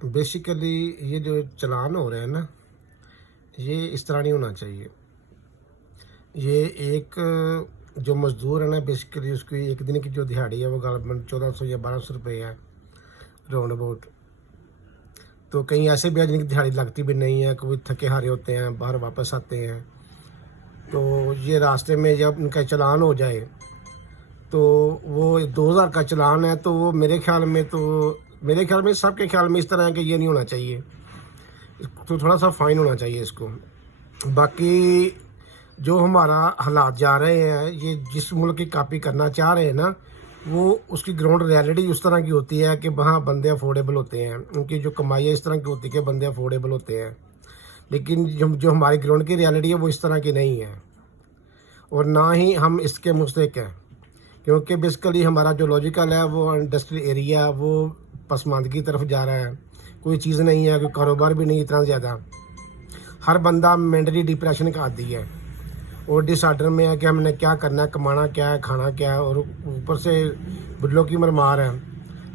Basically ये जो चलान हो रहे हैं ना, ये इस तरह नहीं होना चाहिए। ये एक जो मज़दूर है ना, बेसिकली उसकी एक दिन की जो दिहाड़ी है वो गालबन 1400 या 1200 रुपये है राउंड अबाउट। तो कहीं ऐसे भी है जिनकी दिहाड़ी लगती भी नहीं है, कोई थके हारे होते हैं, बाहर वापस आते हैं। तो ये रास्ते में जब उनका चलान हो जाए तो वो 2000 का चलान है, तो वो मेरे ख्याल में सबके ख्याल में इस तरह है कि ये नहीं होना चाहिए, तो थोड़ा सा फ़ाइन होना चाहिए इसको। बाकी जो हमारा हालात जा रहे हैं, ये जिस मुल्क की कॉपी करना चाह रहे हैं ना, वो उसकी ग्राउंड रियलिटी उस तरह की होती है कि वहाँ बंदे अफोर्डेबल होते हैं, उनकी जो कमाई है इस तरह की होती है कि बंदे अफोर्डेबल होते हैं। लेकिन जो हमारी ग्राउंड की रियलिटी है वो इस तरह की नहीं है, और ना ही हम इसके मुस्तहिक हैं, क्योंकि बेसिकली हमारा जो लॉजिकल है वो इंडस्ट्रियल एरिया वो पसमानदगी की तरफ जा रहा है। कोई चीज़ नहीं है, कोई कारोबार भी नहीं इतना ज़्यादा। हर बंदा मेंटली डिप्रेशन का आदी है और डिसऑर्डर में है कि हमने क्या करना है, कमाना क्या है, खाना क्या है, और ऊपर से बिल्लों की मरमार है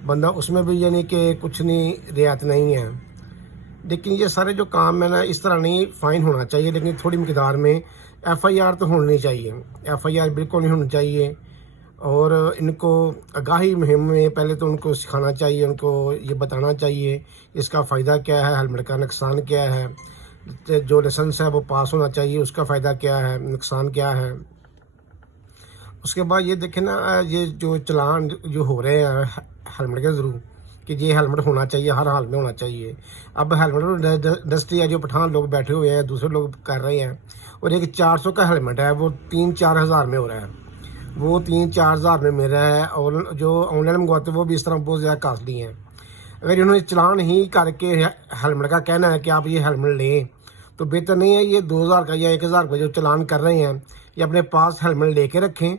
बंदा, उसमें भी यानी कि कुछ नहीं, रियायत नहीं है। लेकिन ये सारे जो काम है ना, इस तरह नहीं, फ़ाइन होना चाहिए लेकिन थोड़ी मकदार में। FIR तो होनी चाहिए, FIR बिल्कुल नहीं होनी चाहिए। और इनको आगाही मुहिम में पहले तो उनको सिखाना चाहिए, उनको ये बताना चाहिए इसका फ़ायदा क्या है, हेलमेट का नुकसान क्या है, जो लाइसेंस है वो पास होना चाहिए, उसका फ़ायदा क्या है, नुकसान क्या है। उसके बाद ये देखें ना, ये जो चलान जो हो रहे हैं हेलमेट के ज़रूर, कि ये हेलमेट होना चाहिए, हर हाल में होना चाहिए। अब हेलमेट इंडस्ट्री है, जो पठान लोग बैठे हुए हैं, दूसरे लोग कर रहे हैं, और एक 400 का हेलमेट है वो 3-4 हज़ार में हो रहा है, वो 3-4 हज़ार में मिल रहा है। और जो ऑनलाइन मंगवाते हैं वो भी इस तरह बहुत ज़्यादा कास्टली हैं। अगर इन्होंने चलान ही करके हेलमेट का कहना है कि आप ये हेलमेट लें, तो बेहतर नहीं है ये 2000 का या 1000 का जो चलान कर रहे हैं, ये अपने पास हेलमेट लेके रखें,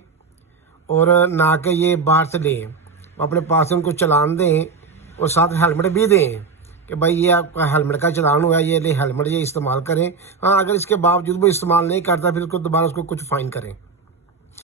और ना कि ये बाहर से लें, अपने पास से उनको चलान दें और साथ हेलमेट भी दें कि भाई ये आपका हेलमेट का चलान हुआ है, ये ले हेलमेट ये इस्तेमाल करें। हाँ, अगर इसके बावजूद वो इस्तेमाल नहीं करता फिर उसको दोबारा उसको कुछ फ़ाइन करें।